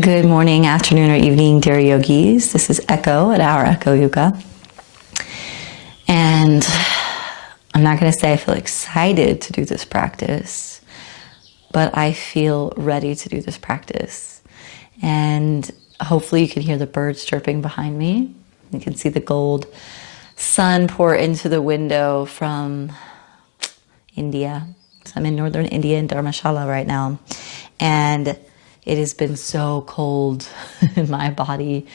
Good morning, afternoon, or evening, dear yogis. This is Echo at Our Echo Yoga. And I'm not going to say I feel excited to do this practice, but I feel ready to do this practice. And hopefully you can hear the birds chirping behind me. You can see the gold sun pour into the window from India. So I'm in northern India in Dharamshala right now. And it has been so cold. My body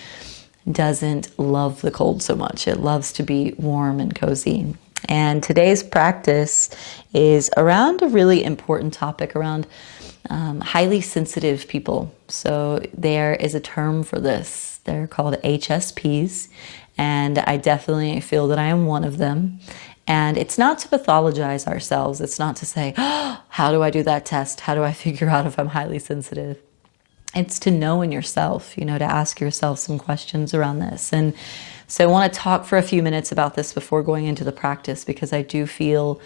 doesn't love the cold so much. It loves to be warm and cozy. And today's practice is around a really important topic, around highly sensitive people. So there is a term for this. They're called HSPs. And I definitely feel that I am one of them. And it's not to pathologize ourselves. It's not to say, oh, how do I do that test? How do I figure out if I'm highly sensitive? It's to know in yourself, to ask yourself some questions around this. And so I want to talk for a few minutes about this before going into the practice, because I do feel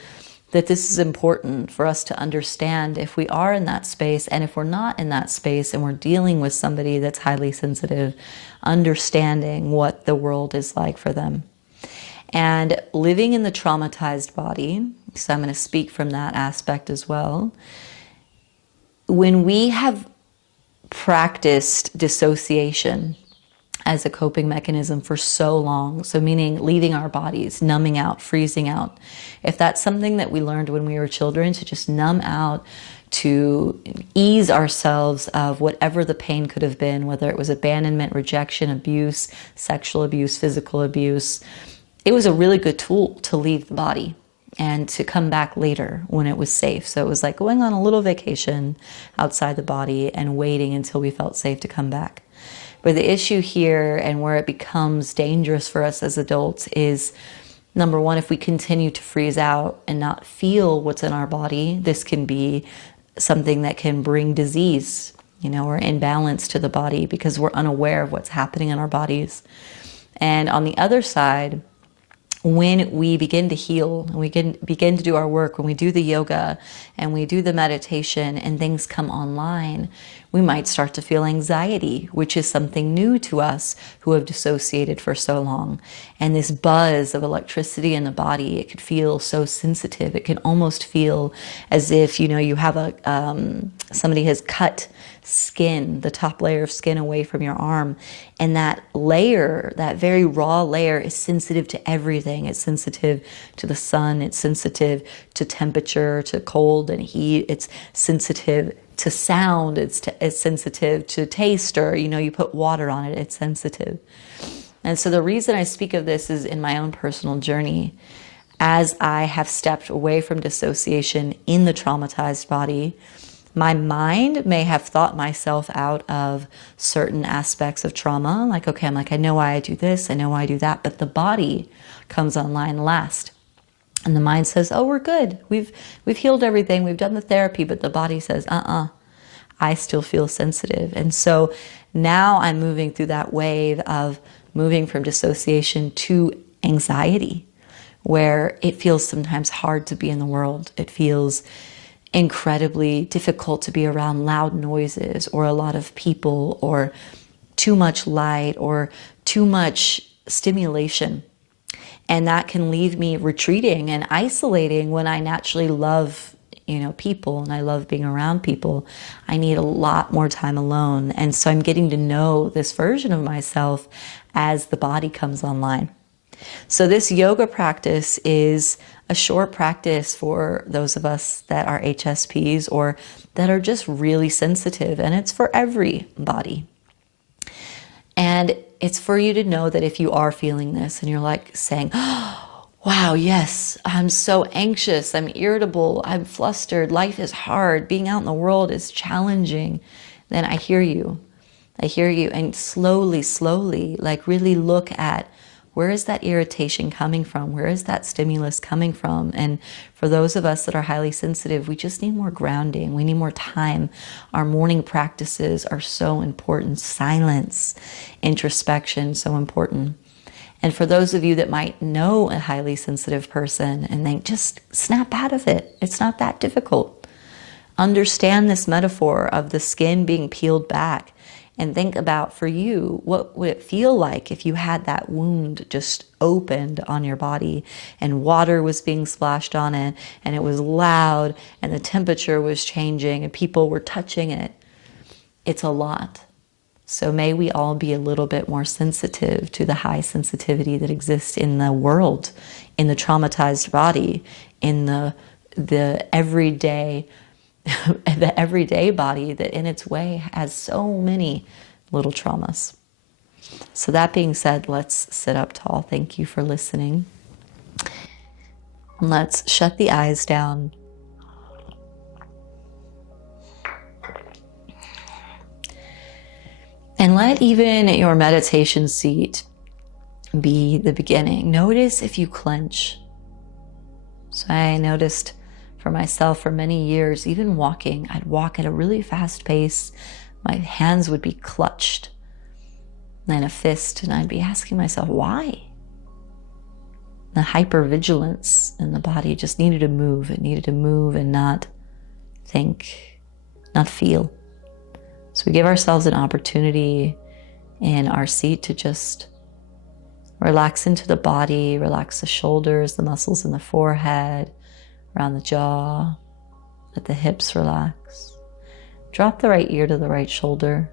that this is important for us to understand if we are in that space, and if we're not in that space and we're dealing with somebody that's highly sensitive, understanding what the world is like for them. And living in the traumatized body, so I'm going to speak from that aspect as well. When we have practiced dissociation as a coping mechanism for so long, so meaning leaving our bodies, numbing out, freezing out. If that's something that we learned when we were children, to just numb out, to ease ourselves of whatever the pain could have been, whether it was abandonment, rejection, abuse, sexual abuse, physical abuse, it was a really good tool to leave the body and to come back later when it was safe. So it was like going on a little vacation outside the body and waiting until we felt safe to come back. But the issue here, and where it becomes dangerous for us as adults, is number one, if we continue to freeze out and not feel what's in our body, this can be something that can bring disease, or imbalance to the body, because we're unaware of what's happening in our bodies. And on the other side, when we begin to heal and we begin to do our work, when we do the yoga and we do the meditation and things come online, we might start to feel anxiety, which is something new to us who have dissociated for so long. And this buzz of electricity in the body, it could feel so sensitive. It can almost feel as if, you have somebody has cut skin, the top layer of skin away from your arm. And that layer, that very raw layer, is sensitive to everything. It's sensitive to the sun. It's sensitive to temperature, to cold and heat. It's sensitive to sound. It's sensitive to taste, or, you put water on it, it's sensitive. And so the reason I speak of this is in my own personal journey, as I have stepped away from dissociation in the traumatized body. My mind may have thought myself out of certain aspects of trauma. I know why I do this, I know why I do that, but the body comes online last. And the mind says, oh, we're good. We've healed everything. We've done the therapy, but the body says, I still feel sensitive. And so now I'm moving through that wave of moving from dissociation to anxiety, where it feels sometimes hard to be in the world. It feels incredibly difficult to be around loud noises or a lot of people or too much light or too much stimulation. And that can leave me retreating and isolating when I naturally love, people, and I love being around people. I need a lot more time alone. And so I'm getting to know this version of myself as the body comes online. So this yoga practice is a short practice for those of us that are HSPs or that are just really sensitive, and it's for everybody. And it's for you to know that if you are feeling this and you're like saying, oh, wow, yes, I'm so anxious, I'm irritable, I'm flustered, life is hard, being out in the world is challenging, then I hear you. I hear you. And slowly, really look at, where is that irritation coming from? Where is that stimulus coming from? And for those of us that are highly sensitive, we just need more grounding. We need more time. Our morning practices are so important. Silence, introspection, so important. And for those of you that might know a highly sensitive person and think, just snap out of it. It's not that difficult. Understand this metaphor of the skin being peeled back and think about, for you, what would it feel like if you had that wound just opened on your body and water was being splashed on it and it was loud and the temperature was changing and people were touching it. It's a lot. So may we all be a little bit more sensitive to the high sensitivity that exists in the world, in the traumatized body, in the everyday the everyday body that in its way has so many little traumas. So that being said, let's sit up tall. Thank you for listening. Let's shut the eyes down. And let even your meditation seat be the beginning. Notice if you clench. So I noticed for myself for many years, even walking, I'd walk at a really fast pace. My hands would be clutched in a fist, and I'd be asking myself, why? The hypervigilance in the body just needed to move. It needed to move and not think, not feel. So we give ourselves an opportunity in our seat to just relax into the body, relax the shoulders, the muscles in the forehead, around the jaw, let the hips relax. Drop the right ear to the right shoulder.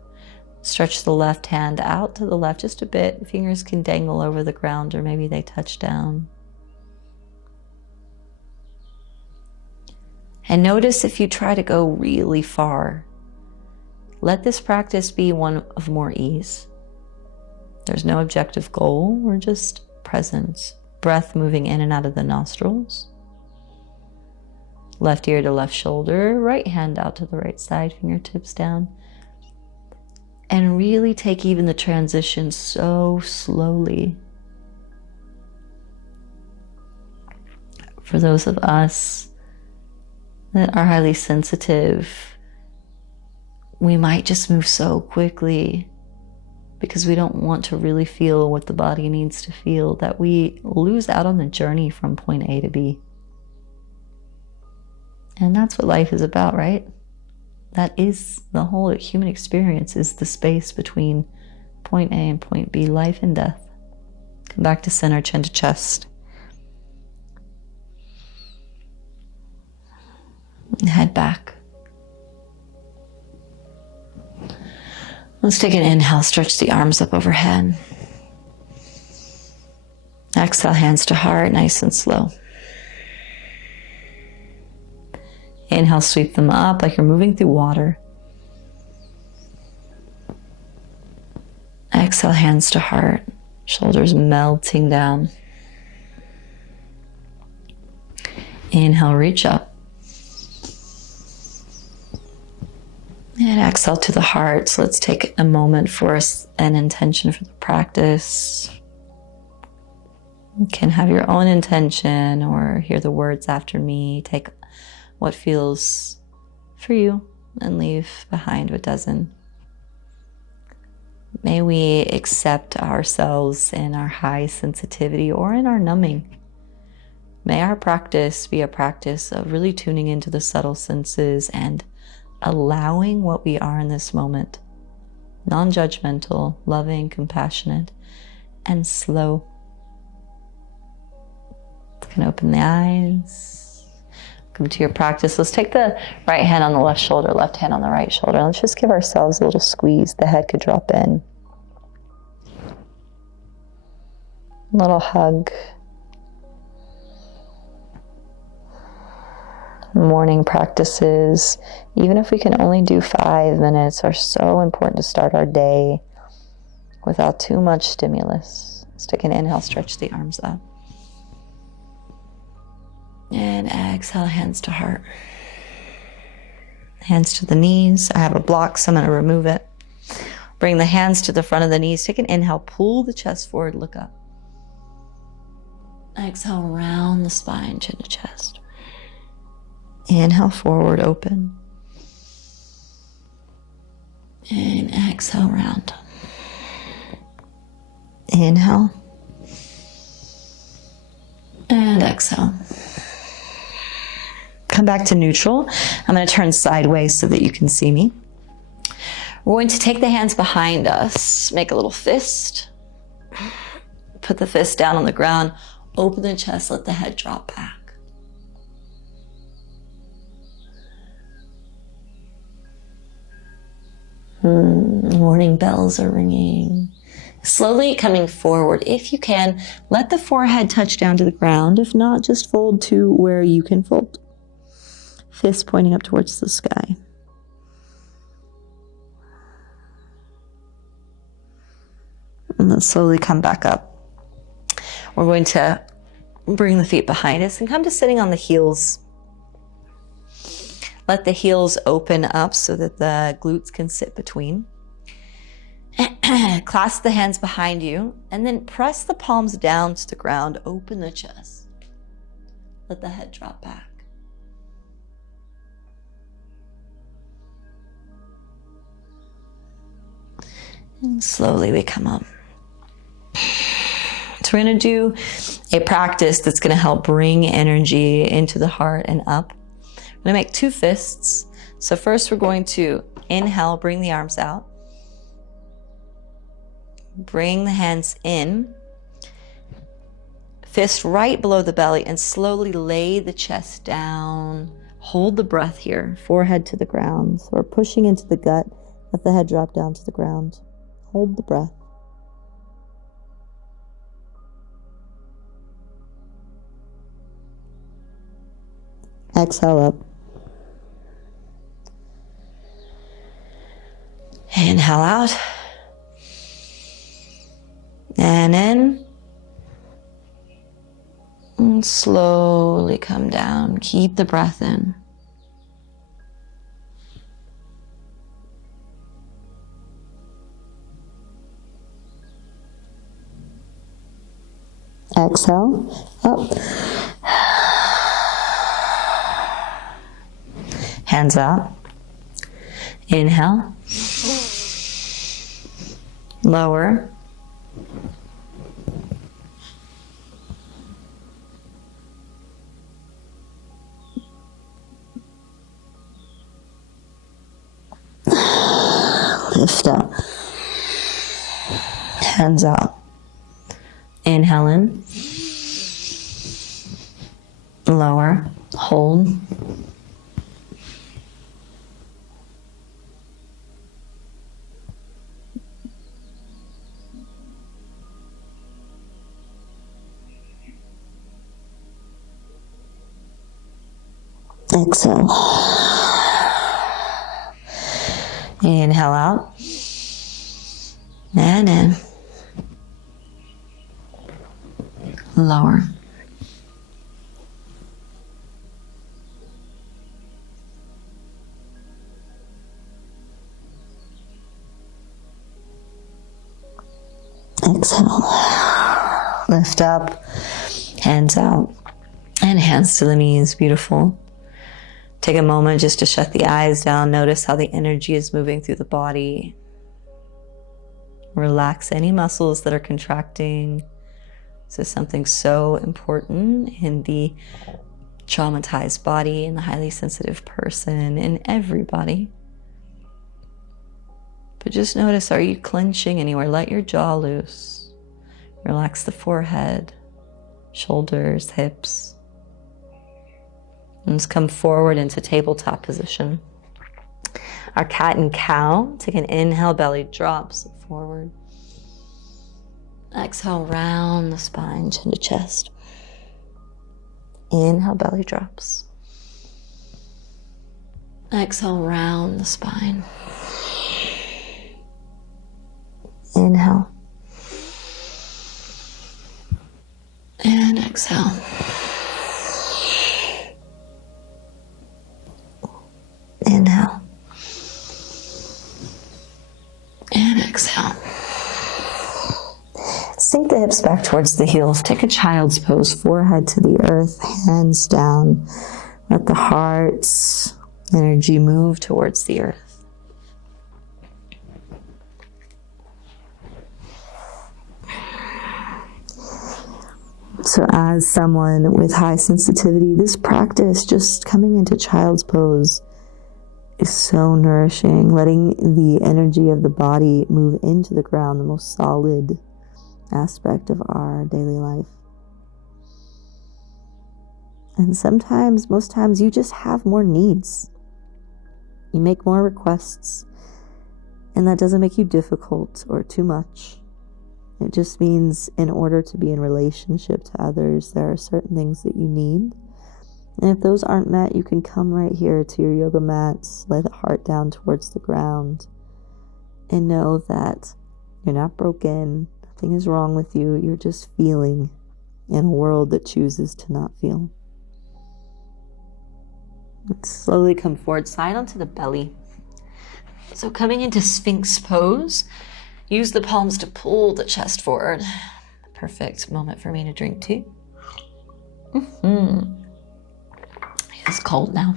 Stretch the left hand out to the left just a bit. Fingers can dangle over the ground or maybe they touch down. And notice if you try to go really far. Let this practice be one of more ease. There's no objective goal, we're just presence. Breath moving in and out of the nostrils. Left ear to left shoulder, right hand out to the right side, fingertips down. And really take even the transition so slowly. For those of us that are highly sensitive, we might just move so quickly because we don't want to really feel what the body needs to feel that we lose out on the journey from point A to B. And that's what life is about, right? That is the whole human experience, is the space between point A and point B, life and death. Come back to center, chin to chest. And head back. Let's take an inhale, stretch the arms up overhead. Exhale, hands to heart, nice and slow. Inhale, sweep them up like you're moving through water. Exhale, hands to heart, shoulders melting down. Inhale, reach up. And exhale to the heart. So let's take a moment for an intention for the practice. You can have your own intention or hear the words after me. Take what feels for you and leave behind what doesn't. May we accept ourselves in our high sensitivity or in our numbing. May our practice be a practice of really tuning into the subtle senses and allowing what we are in this moment. Non-judgmental, loving, compassionate, and slow. You can open the eyes. Come to your practice. Let's take the right hand on the left shoulder, left hand on the right shoulder. Let's just give ourselves a little squeeze. The head could drop in. A little hug. Morning practices, even if we can only do 5 minutes, are so important to start our day without too much stimulus. Let's take an inhale, stretch the arms up. And exhale, hands to heart. Hands to the knees. I have a block, so I'm going to remove it. Bring the hands to the front of the knees. Take an inhale, pull the chest forward, look up. Exhale, round the spine, chin to chest. Inhale, forward, open. And exhale, round. Inhale. And exhale. Come back to neutral. I'm going to turn sideways so that you can see me. We're going to take the hands behind us, make a little fist. Put the fist down on the ground, open the chest, let the head drop back. Warning bells are ringing. Slowly coming forward. If you can, let the forehead touch down to the ground. If not, just fold to where you can fold. Fist pointing up towards the sky. And then slowly come back up. We're going to bring the feet behind us and come to sitting on the heels. Let the heels open up so that the glutes can sit between. Clasp the hands behind you and then press the palms down to the ground. Open the chest. Let the head drop back. And slowly we come up. So we're going to do a practice that's going to help bring energy into the heart and up. I'm going to make 2 fists. So first we're going to inhale, bring the arms out. Bring the hands in. Fist right below the belly and slowly lay the chest down. Hold the breath here, forehead to the ground. So we're pushing into the gut. Let the head drop down to the ground. Hold the breath. Exhale up. Inhale out. And in. And slowly come down. Keep the breath in. Exhale, up. Hands out. Inhale. Lower. Lift up. Hands out. Inhale in. Lower. Hold. Exhale. Inhale out. And in. Lower. Exhale. Lift up. Hands out. And hands to the knees. Beautiful. Take a moment just to shut the eyes down. Notice how the energy is moving through the body. Relax any muscles that are contracting. This is something so important in the traumatized body, in the highly sensitive person, in everybody. But just notice, are you clenching anywhere? Let your jaw loose. Relax the forehead, shoulders, hips. And just come forward into tabletop position. Our cat and cow. Take an inhale, belly drops forward. Exhale, round the spine, chin to chest. Inhale, belly drops. Exhale, round the spine. Inhale. And exhale. Inhale. And exhale. Sink the hips back towards the heels. Take a child's pose, forehead to the earth, hands down. Let the heart's energy move towards the earth. So as someone with high sensitivity, this practice, just coming into child's pose, is so nourishing, letting the energy of the body move into the ground, the most solid aspect of our daily life. And sometimes, most times, you just have more needs. You make more requests, and that doesn't make you difficult or too much. It just means in order to be in relationship to others, there are certain things that you need. And if those aren't met, you can come right here to your yoga mat, lay the heart down towards the ground, and know that you're not broken, nothing is wrong with you, you're just feeling in a world that chooses to not feel. Let's slowly come forward, side onto the belly. So coming into Sphinx pose, use the palms to pull the chest forward. Perfect moment for me to drink tea. It's cold now.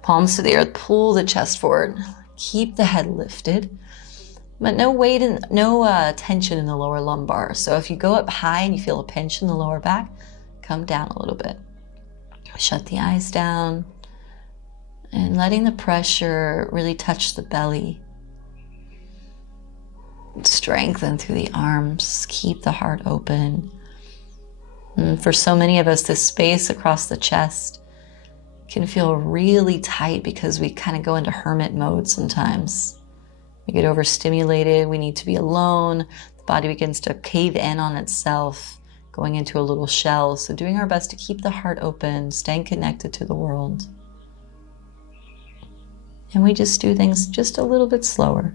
Palms to the earth, pull the chest forward. Keep the head lifted, but no weight and no tension in the lower lumbar. So if you go up high and you feel a pinch in the lower back, come down a little bit. Shut the eyes down and letting the pressure really touch the belly. Strengthen through the arms. Keep the heart open. And for so many of us, this space across the chest can feel really tight because we kind of go into hermit mode sometimes. We get overstimulated. We need to be alone. The body begins to cave in on itself, going into a little shell. So doing our best to keep the heart open, staying connected to the world. And we just do things just a little bit slower.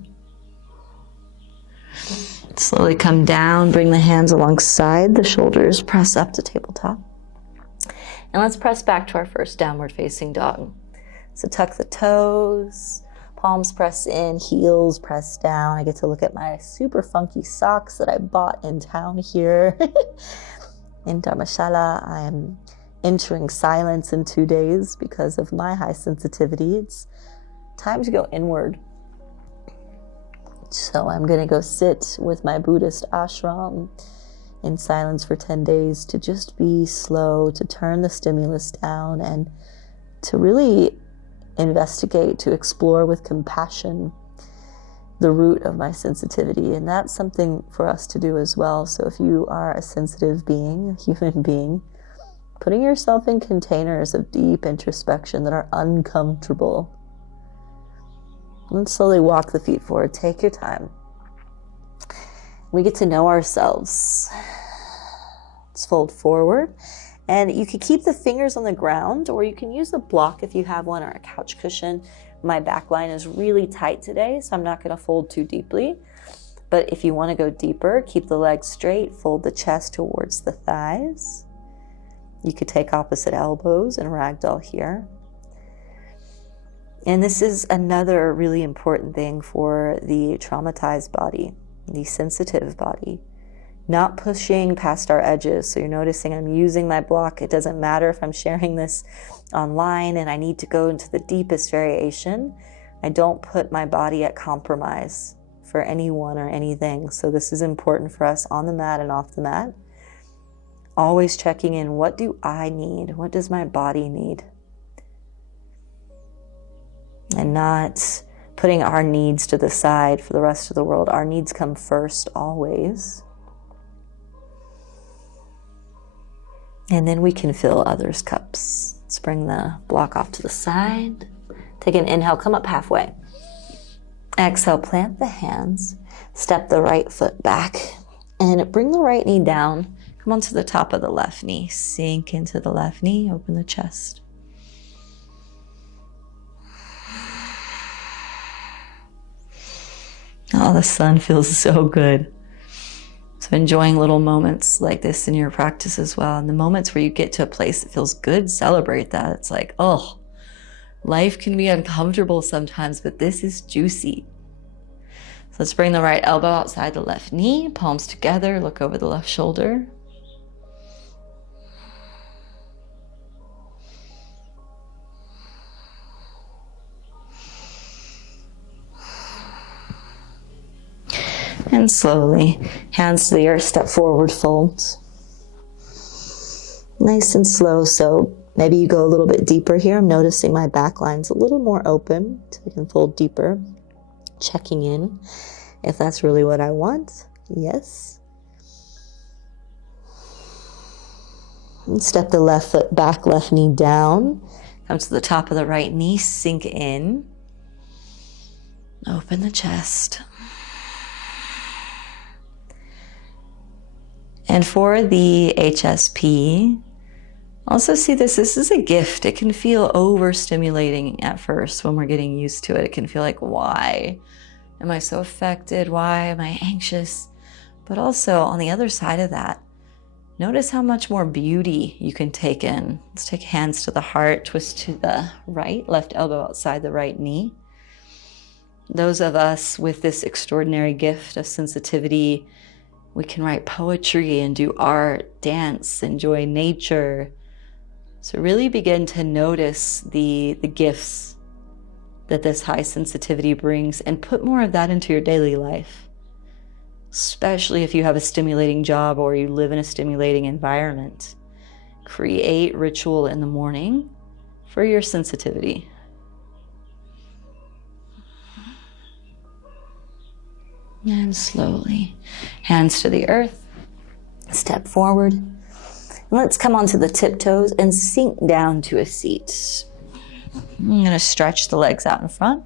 Slowly come down, bring the hands alongside the shoulders, press up to tabletop. And let's press back to our first downward facing dog. So tuck the toes, palms press in, heels press down. I get to look at my super funky socks that I bought in town here in Dharmashala. I'm entering silence in 2 days because of my high sensitivity. It's time to go inward. So I'm going to go sit with my Buddhist ashram in silence for 10 days to just be slow, to turn the stimulus down, and to really investigate, to explore with compassion the root of my sensitivity. And that's something for us to do as well. So if you are a sensitive being, a human being, putting yourself in containers of deep introspection that are uncomfortable. And slowly walk the feet forward. Take your time. We get to know ourselves. Let's fold forward. And you can keep the fingers on the ground, or you can use a block if you have one, or a couch cushion. My back line is really tight today, so I'm not going to fold too deeply. But if you want to go deeper, keep the legs straight, fold the chest towards the thighs. You could take opposite elbows and ragdoll here. And this is another really important thing for the traumatized body, the sensitive body. Not pushing past our edges. So you're noticing I'm using my block. It doesn't matter if I'm sharing this online and I need to go into the deepest variation. I don't put my body at compromise for anyone or anything. So this is important for us on the mat and off the mat. Always checking in, what do I need? What does my body need? And not putting our needs to the side for the rest of the world. Our needs come first always. And then we can fill others' cups. Let's bring the block off to the side. Take an inhale, come up halfway. Exhale, plant the hands. Step the right foot back. And bring the right knee down. Come onto the top of the left knee. Sink into the left knee, open the chest. Oh, the sun feels so good. So enjoying little moments like this in your practice as well. And the moments where you get to a place that feels good, celebrate that. It's like, oh, life can be uncomfortable sometimes, but this is juicy. So let's bring the right elbow outside the left knee, palms together, look over the left shoulder. And slowly, hands to the earth, step forward, fold. Nice and slow. So maybe you go a little bit deeper here. I'm noticing my back line's a little more open, so I can fold deeper. Checking in if that's really what I want. Yes. And step the left foot back, left knee down. Come to the top of the right knee, sink in. Open the chest. And for the HSP, also see this is a gift. It can feel overstimulating at first when we're getting used to it. It can feel like, why am I so affected? Why am I anxious? But also on the other side of that, notice how much more beauty you can take in. Let's take hands to the heart, twist to the right, left elbow outside the right knee. Those of us with this extraordinary gift of sensitivity, we can write poetry and do art, dance, enjoy nature. So really begin to notice the gifts that this high sensitivity brings and put more of that into your daily life, especially if you have a stimulating job or you live in a stimulating environment. Create ritual in the morning for your sensitivity. And slowly, hands to the earth, step forward. And let's come onto the tiptoes and sink down to a seat. I'm going to stretch the legs out in front.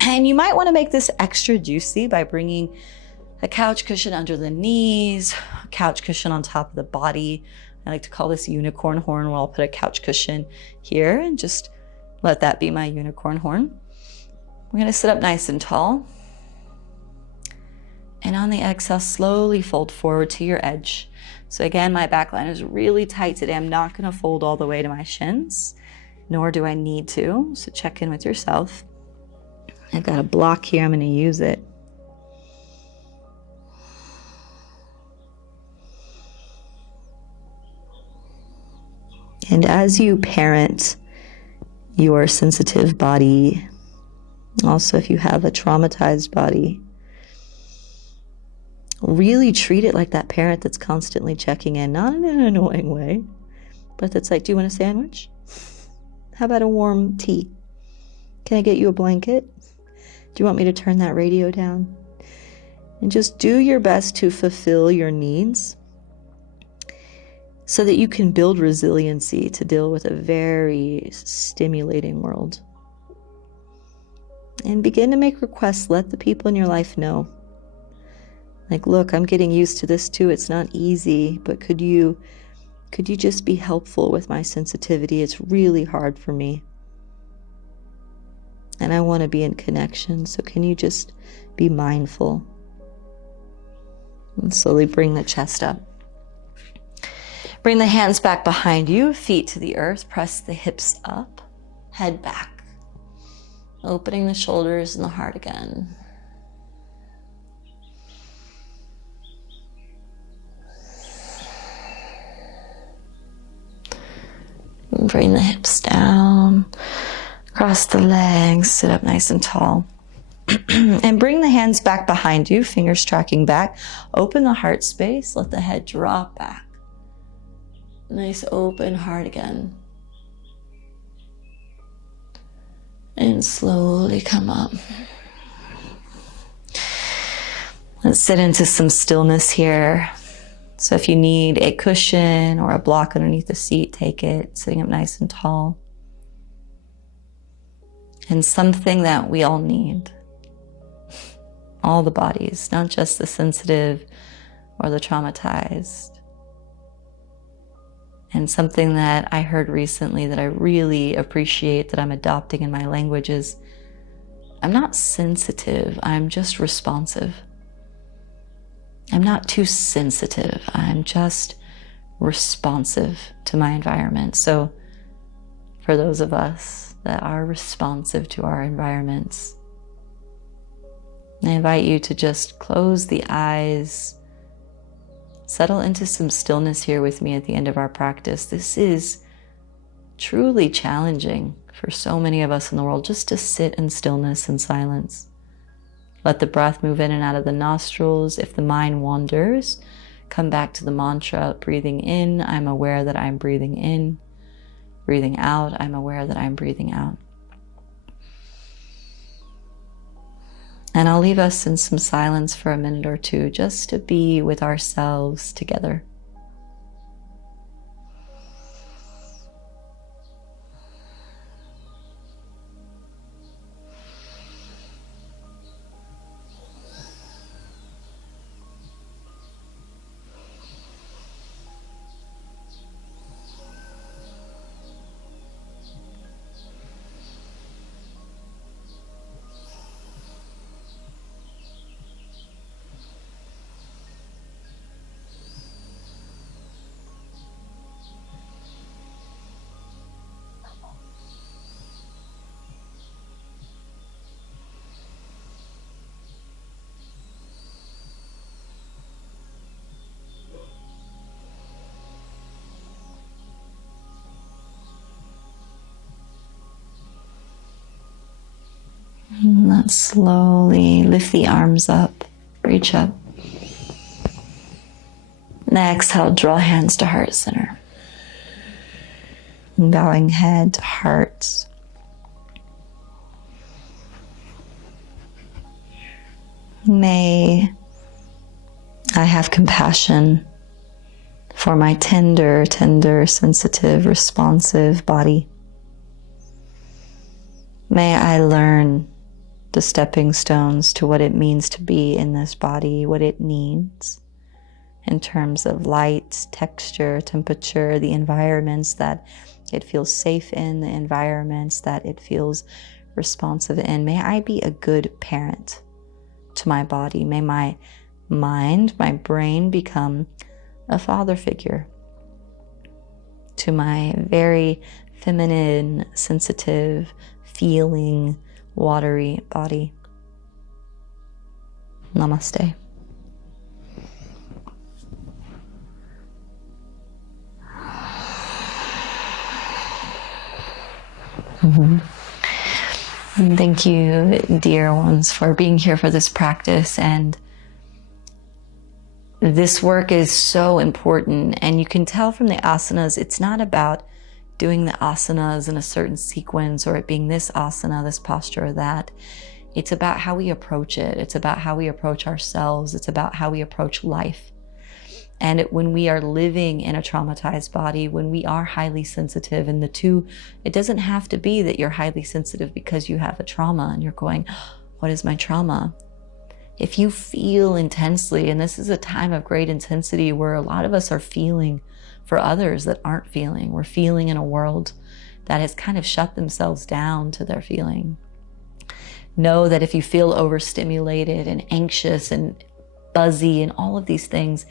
And you might want to make this extra juicy by bringing a couch cushion under the knees, a couch cushion on top of the body. I like to call this unicorn horn, where I'll put a couch cushion here and just let that be my unicorn horn. We're going to sit up nice and tall. And on the exhale, slowly fold forward to your edge. So again, my back line is really tight today. I'm not going to fold all the way to my shins, nor do I need to. So check in with yourself. I've got a block here. I'm going to use it. And as you parent your sensitive body, also if you have a traumatized body, really treat it like that parent that's constantly checking in, not in an annoying way, but that's like, do you want a sandwich? How about a warm tea? Can I get you a blanket? Do you want me to turn that radio down? And just do your best to fulfill your needs so that you can build resiliency to deal with a very stimulating world. And begin to make requests. Let the people in your life know. Like, look, I'm getting used to this too. It's not easy, but could you just be helpful with my sensitivity? It's really hard for me. And I want to be in connection. So can you just be mindful? And slowly bring the chest up. Bring the hands back behind you, feet to the earth. Press the hips up, head back. Opening the shoulders and the heart again. Bring the hips down, cross the legs, sit up nice and tall. And bring the hands back behind you, fingers tracking back. Open the heart space, let the head drop back. Nice open heart again. And slowly come up. Let's sit into some stillness here. So if you need a cushion or a block underneath the seat, take it, sitting up nice and tall. And something that we all need, all the bodies, not just the sensitive or the traumatized. And something that I heard recently that I really appreciate that I'm adopting in my language is, I'm not sensitive, I'm just responsive. I'm not too sensitive. I'm just responsive to my environment. So for those of us that are responsive to our environments, I invite you to just close the eyes, settle into some stillness here with me at the end of our practice. This is truly challenging for so many of us in the world, just to sit in stillness and silence. Let the breath move in and out of the nostrils. If the mind wanders, come back to the mantra, breathing in, I'm aware that I'm breathing in. Breathing out, I'm aware that I'm breathing out. And I'll leave us in some silence for a minute or two, just to be with ourselves together. And let's slowly lift the arms up, reach up. And exhale, draw hands to heart center. And bowing head to heart. May I have compassion for my tender, sensitive, responsive body. May I learn the stepping stones to what it means to be in this body, what it needs in terms of light, texture, temperature, the environments that it feels safe in, the environments that it feels responsive in. May I be a good parent to my body. May my mind, my brain become a father figure to my very feminine, sensitive, feeling, watery body. Namaste. And thank you, dear ones, for being here for this practice. And this work is so important. And you can tell from the asanas, it's not about doing the asanas in a certain sequence or it being this asana, this posture or that. It's about how we approach it. It's about how we approach ourselves. It's about how we approach life. And when we are living in a traumatized body, when we are highly sensitive, and the two, it doesn't have to be that you're highly sensitive because you have a trauma and you're going, what is my trauma? If you feel intensely, and this is a time of great intensity where a lot of us are feeling for others that aren't feeling. We're feeling in a world that has kind of shut themselves down to their feeling. Know that if you feel overstimulated and anxious and buzzy and all of these things,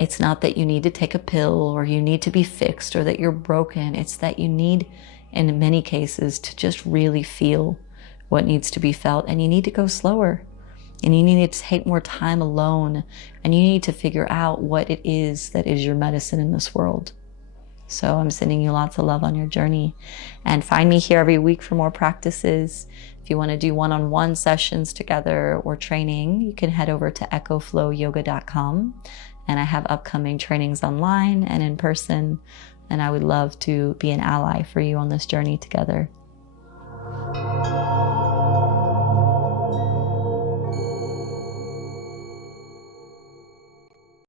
it's not that you need to take a pill or you need to be fixed or that you're broken. It's that you need, in many cases, to just really feel what needs to be felt, and you need to go slower. And you need to take more time alone, and you need to figure out what it is that is your medicine in this world. So I'm sending you lots of love on your journey, and find me here every week for more practices. If you want to do one-on-one sessions together or training, you can head over to echoflowyoga.com, and I have upcoming trainings online and in person, and I would love to be an ally for you on this journey together.